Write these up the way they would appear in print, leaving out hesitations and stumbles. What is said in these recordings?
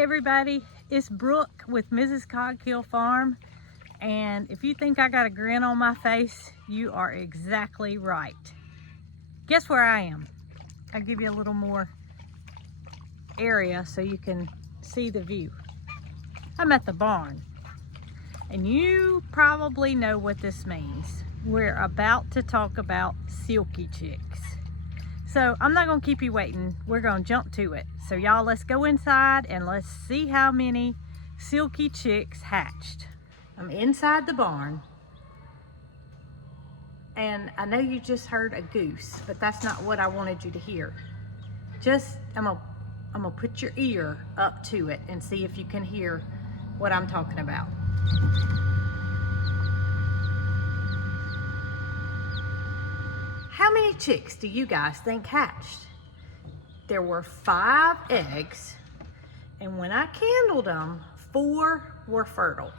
Hey everybody, it's Brooke with Mrs. Cog Hill Farm, and if you think I got a grin on my face, you are exactly right. Guess where I am? I'll give you a little more area so you can see the view. I'm at the barn, and you probably know what this means. We're about to talk about Silky chicks. So I'm not gonna keep you waiting. We're gonna jump to it. So y'all, let's go inside and let's see how many Silky chicks hatched. I'm inside the barn, and I know you just heard a goose, but that's not what I wanted you to hear. I'm gonna put your ear up to it and see if you can hear what I'm talking about. How many chicks do you guys think hatched? There were 5 eggs, and when I candled them, 4 were fertile.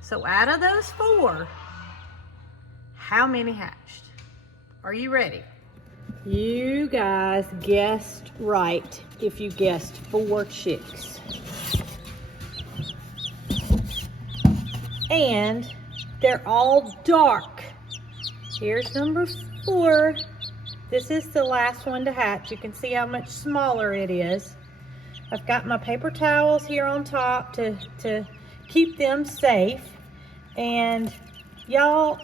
So out of those 4, how many hatched? Are you ready? You guys guessed right if you guessed 4 chicks. And they're all dark. Here's number 4. This is the last one to hatch. You can see how much smaller it is. I've got my paper towels here on top to keep them safe. And y'all,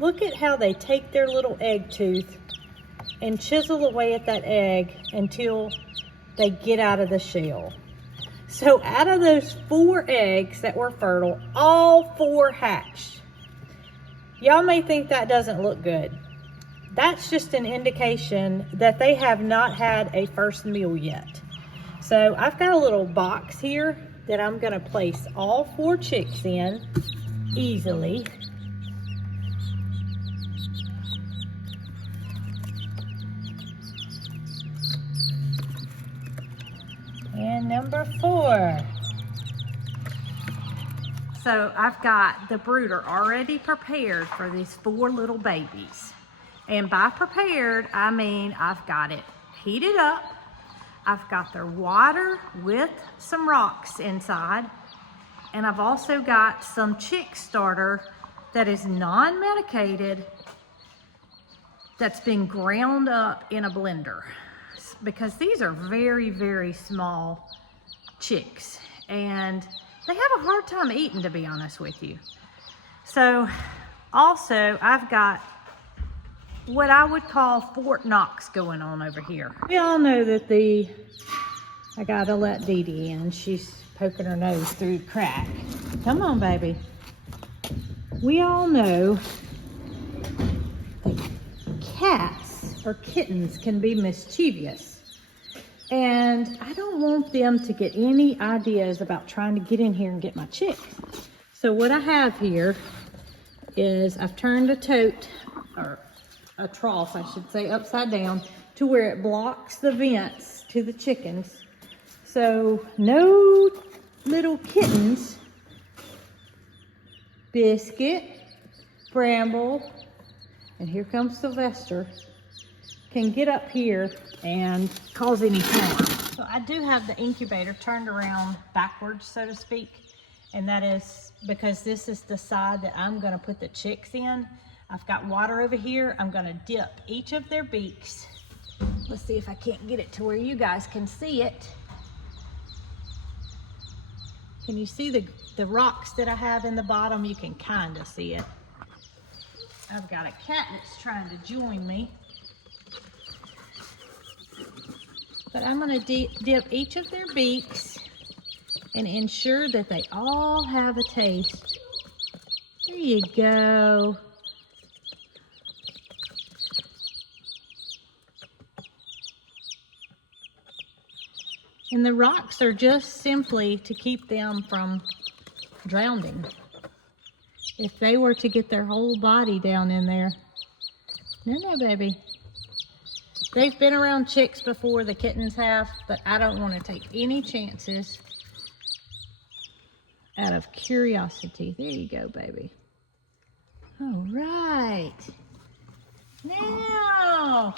look at how they take their little egg tooth and chisel away at that egg until they get out of the shell. So out of those 4 eggs that were fertile, all 4 hatched. Y'all may think that doesn't look good. That's just an indication that they have not had a first meal yet. So I've got a little box here that I'm gonna place all 4 chicks in easily. And number 4. So I've got the brooder already prepared for these 4 little babies. And by prepared, I mean I've got it heated up. I've got their water with some rocks inside. And I've also got some chick starter that is non-medicated that's been ground up in a blender. Because these are very, very small chicks. And they have a hard time eating, to be honest with you. So also I've got what I would call Fort Knox going on over here. We all know that I gotta let Dee Dee in. She's poking her nose through the crack. Come on, baby. We all know that cats or kittens can be mischievous. And I don't want them to get any ideas about trying to get in here and get my chicks. So what I have here is I've turned a tote, or a trough, I should say, upside down to where it blocks the vents to the chickens. So no little kittens, Biscuit, Bramble, and here comes Sylvester, can get up here and cause any harm. So I do have the incubator turned around backwards, so to speak, and that is because this is the side that I'm gonna put the chicks in. I've got water over here. I'm gonna dip each of their beaks. Let's see if I can't get it to where you guys can see it. Can you see the rocks that I have in the bottom? You can kind of see it. I've got a cat that's trying to join me. But I'm gonna dip each of their beaks and ensure that they all have a taste. There you go. And the rocks are just simply to keep them from drowning. If they were to get their whole body down in there, no, baby. They've been around chicks before, the kittens have, but I don't want to take any chances out of curiosity. There you go, baby. All right. Now,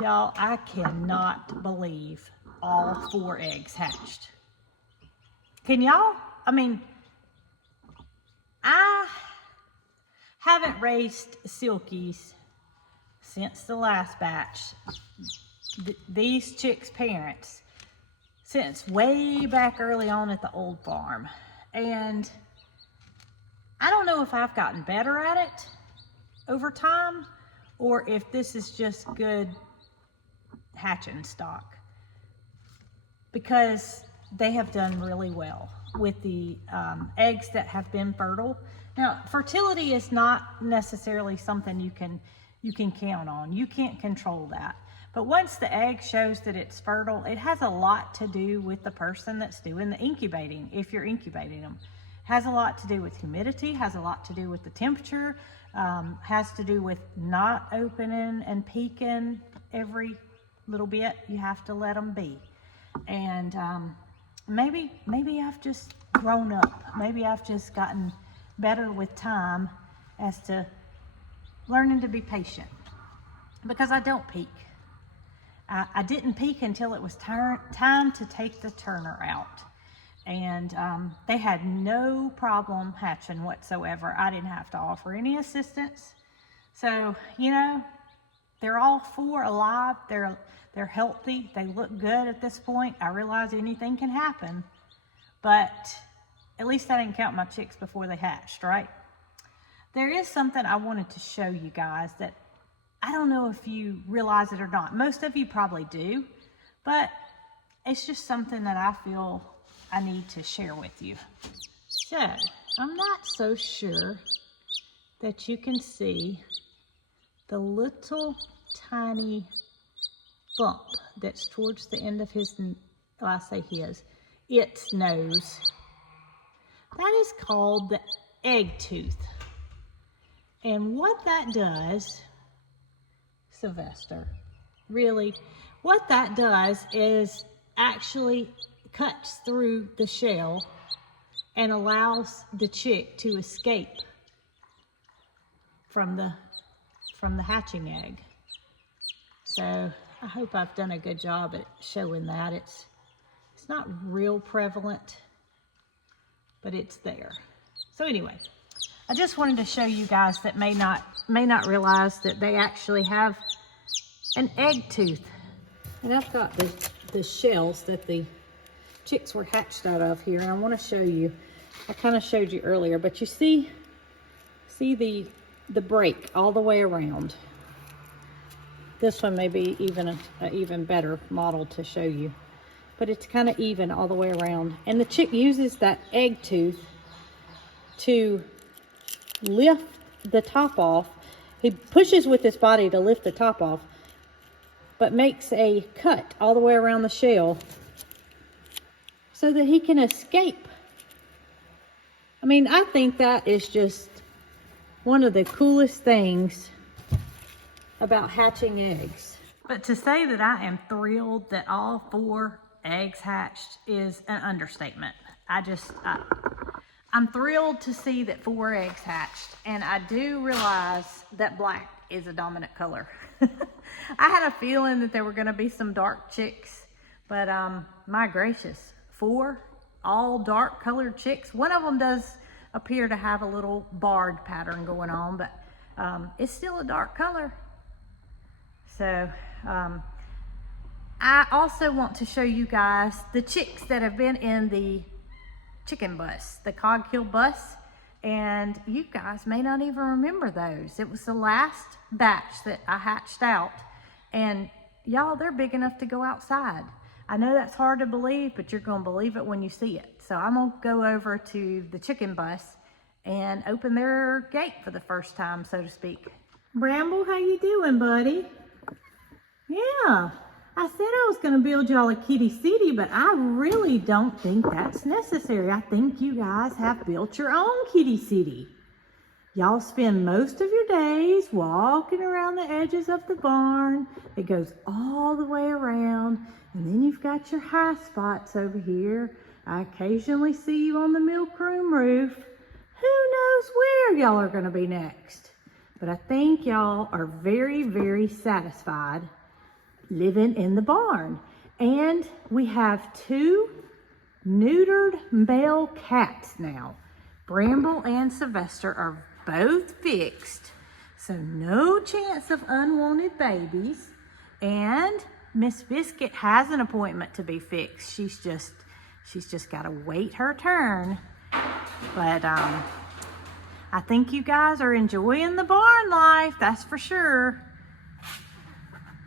Y'all, I cannot believe all 4 eggs hatched. Can y'all? I mean, I haven't raised Silkies since the last batch. These chicks' parents, since way back early on at the old farm. And I don't know if I've gotten better at it over time or if this is just good hatching stock, because they have done really well with the eggs that have been fertile. Now, fertility is not necessarily something you can count on. You can't control that. But once the egg shows that it's fertile, it has a lot to do with the person that's doing the incubating, if you're incubating them. Has a lot to do with humidity, has a lot to do with the temperature, has to do with not opening and peeking every little bit. You have to let them be. And maybe I've just grown up. Maybe I've just gotten better with time as to learning to be patient, because I don't peek. I didn't peek until it was time to take the turner out. And they had no problem hatching whatsoever. I didn't have to offer any assistance. So, you know, they're all 4 alive. They're healthy. They look good at this point. I realize anything can happen, but at least I didn't count my chicks before they hatched, right? There is something I wanted to show you guys that I don't know if you realize it or not. Most of you probably do, but it's just something that I feel I need to share with you. So, I'm not so sure that you can see the little tiny bump that's towards the end of his, well, I say its nose. That is called the egg tooth. And what that does, Sylvester, really, what that does is actually cuts through the shell and allows the chick to escape from the hatching egg. So I hope I've done a good job at showing that. It's not real prevalent, but it's there. So anyway, I just wanted to show you guys that may not realize that they actually have an egg tooth. And I've got the shells that the chicks were hatched out of here, and I want to show you. I kind of showed you earlier, but you see the break all the way around. This one may be even an even better model to show you, but it's kind of even all the way around. And the chick uses that egg tooth to lift the top off. He pushes with his body to lift the top off, but makes a cut all the way around the shell so that he can escape. I mean, I think that is just one of the coolest things about hatching eggs. But to say that I am thrilled that all 4 eggs hatched is an understatement. I'm thrilled to see that 4 eggs hatched, and I do realize that black is a dominant color. I had a feeling that there were gonna be some dark chicks, but my gracious, 4 all dark colored chicks. One of them does appear to have a little barred pattern going on, but it's still a dark color. So I also want to show you guys the chicks that have been in the chicken bus, the Cog Hill bus, and you guys may not even remember those. It was the last batch that I hatched out, and y'all, they're big enough to go outside. I know that's hard to believe, but you're gonna believe it when you see it. So I'm gonna go over to the chicken bus and open their gate for the first time, so to speak. Bramble, how you doing, buddy? Yeah, I said I was gonna build y'all a kitty city, but I really don't think that's necessary. I think you guys have built your own kitty city. Y'all spend most of your days walking around the edges of the barn. It goes all the way around, and then you've got your high spots over here. I occasionally see you on the milk room roof. Who knows where y'all are gonna be next? But I think y'all are very, very satisfied living in the barn. And we have 2 neutered male cats now. Bramble and Sylvester are both fixed, so no chance of unwanted babies. And Miss Biscuit has an appointment to be fixed. She's just got to wait her turn. But I think you guys are enjoying the barn life, that's for sure.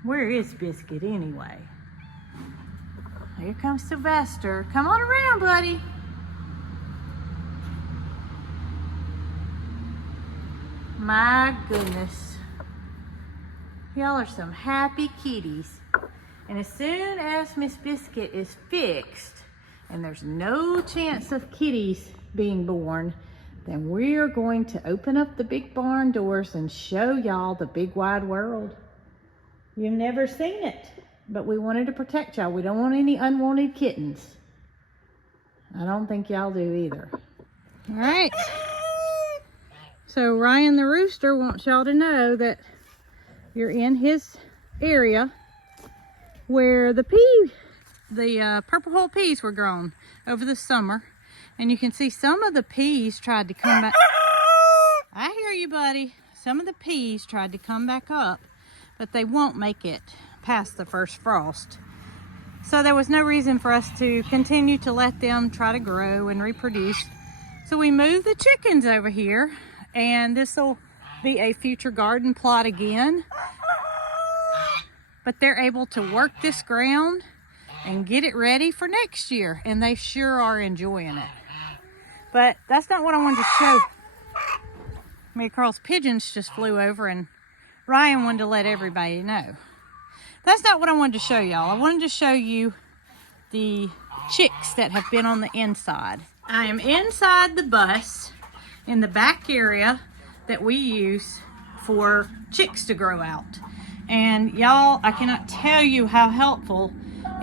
Where is Biscuit anyway? Here comes Sylvester. Come on around, buddy. My goodness. Y'all are some happy kitties. And as soon as Miss Biscuit is fixed, and there's no chance of kitties being born, then we're going to open up the big barn doors and show y'all the big wide world. You've never seen it, but we wanted to protect y'all. We don't want any unwanted kittens. I don't think y'all do either. All right. So Ryan the rooster wants y'all to know that you're in his area where the purple hull peas were grown over the summer. And you can see some of the peas tried to come back. I hear you, buddy. Some of the peas tried to come back up, but they won't make it past the first frost. So there was no reason for us to continue to let them try to grow and reproduce. So we moved the chickens over here, and this will be a future garden plot again. But they're able to work this ground and get it ready for next year, and they sure are enjoying it. But that's not what I wanted to show. Marycarl's pigeons just flew over, and Ryan wanted to let everybody know. That's not what I wanted to show y'all. I wanted to show you the chicks that have been on the inside. I am inside the bus in the back area that we use for chicks to grow out. And y'all, I cannot tell you how helpful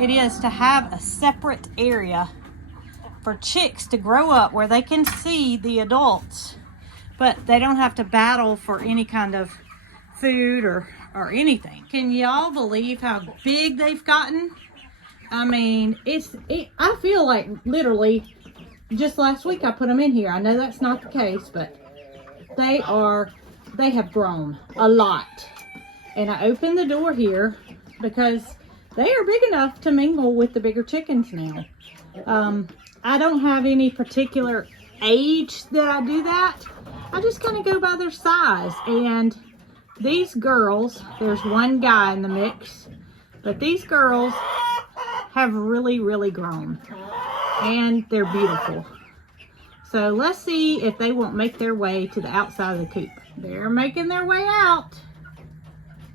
it is to have a separate area for chicks to grow up where they can see the adults, but they don't have to battle for any kind of food or anything. Can y'all believe how big they've gotten? I mean, I feel like literally just last week I put them in here. I know that's not the case, but they have grown a lot. And I opened the door here because they are big enough to mingle with the bigger chickens now. I don't have any particular age that I do that. I just kind of go by their size. And these girls, there's one guy in the mix, but these girls have really, really grown. And they're beautiful. So let's see if they won't make their way to the outside of the coop. They're making their way out.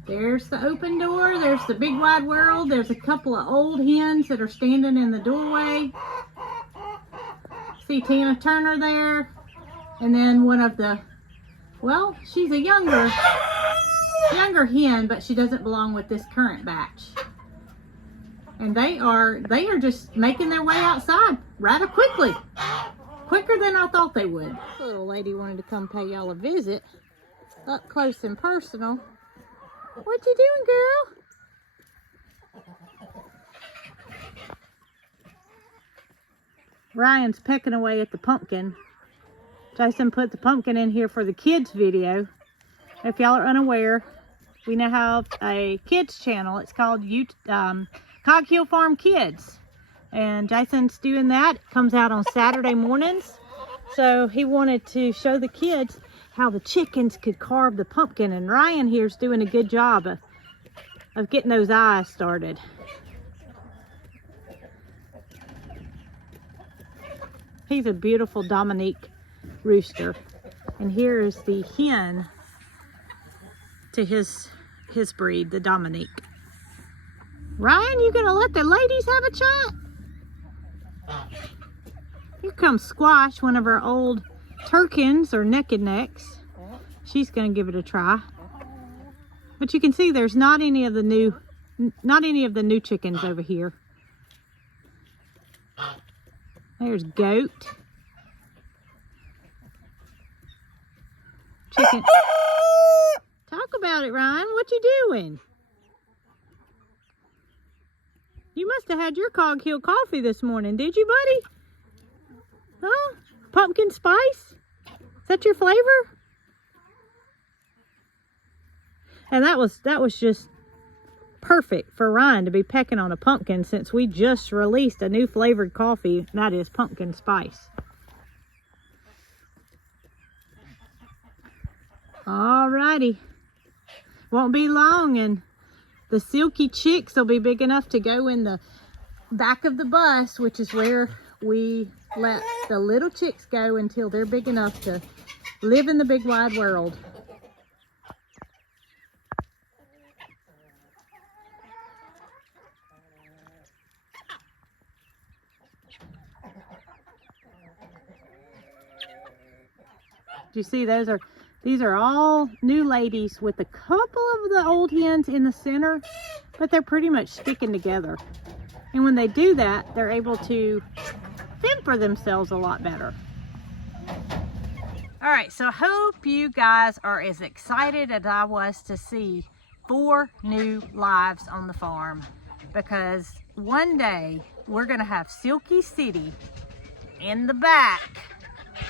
There's the open door. There's the big wide world. There's a couple of old hens that are standing in the doorway. See Tina Turner there. And then one of the, well, she's a younger hen, but she doesn't belong with this current batch. And they are just making their way outside rather quickly. Quicker than I thought they would. The little lady wanted to come pay y'all a visit up close and personal. What you doing, girl? Ryan's pecking away at the pumpkin. Jason put the pumpkin in here for the kids video. If y'all are unaware, we now have a kids channel. It's called Cog Hill Farm Kids. And Jason's doing that. It comes out on Saturday mornings. So he wanted to show the kids how the chickens could carve the pumpkin. And Ryan here's doing a good job of getting those eyes started. He's a beautiful Dominique rooster. And here is the hen to his breed, the Dominique. Ryan, you gonna let the ladies have a shot? Here comes Squash, one of our old Turkins or naked necks. She's gonna give it a try. But you can see there's not any of the new chickens over here. There's Goat. Chicken. Talk about it, Ryan. What you doing? You must have had your Cog Hill coffee this morning, did you, buddy? Huh? Pumpkin spice? Is that your flavor? And that was just perfect for Ryan to be pecking on a pumpkin since we just released a new flavored coffee, and that is pumpkin spice. Alrighty. Won't be long and the Silky chicks will be big enough to go in the back of the bus, which is where we let the little chicks go until they're big enough to live in the big wide world. You see, these are all new ladies with a couple of the old hens in the center, but they're pretty much sticking together. And when they do that, they're able to fend for themselves a lot better. All right, so I hope you guys are as excited as I was to see 4 new lives on the farm, because one day we're gonna have Silky City in the back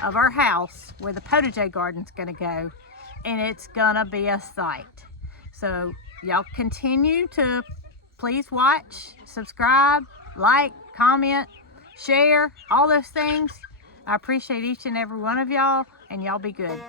of our house where the potager garden's gonna go, and it's gonna be a sight. So y'all continue to please watch, subscribe, like, comment, share, all those things. I appreciate each and every one of y'all, and y'all be good.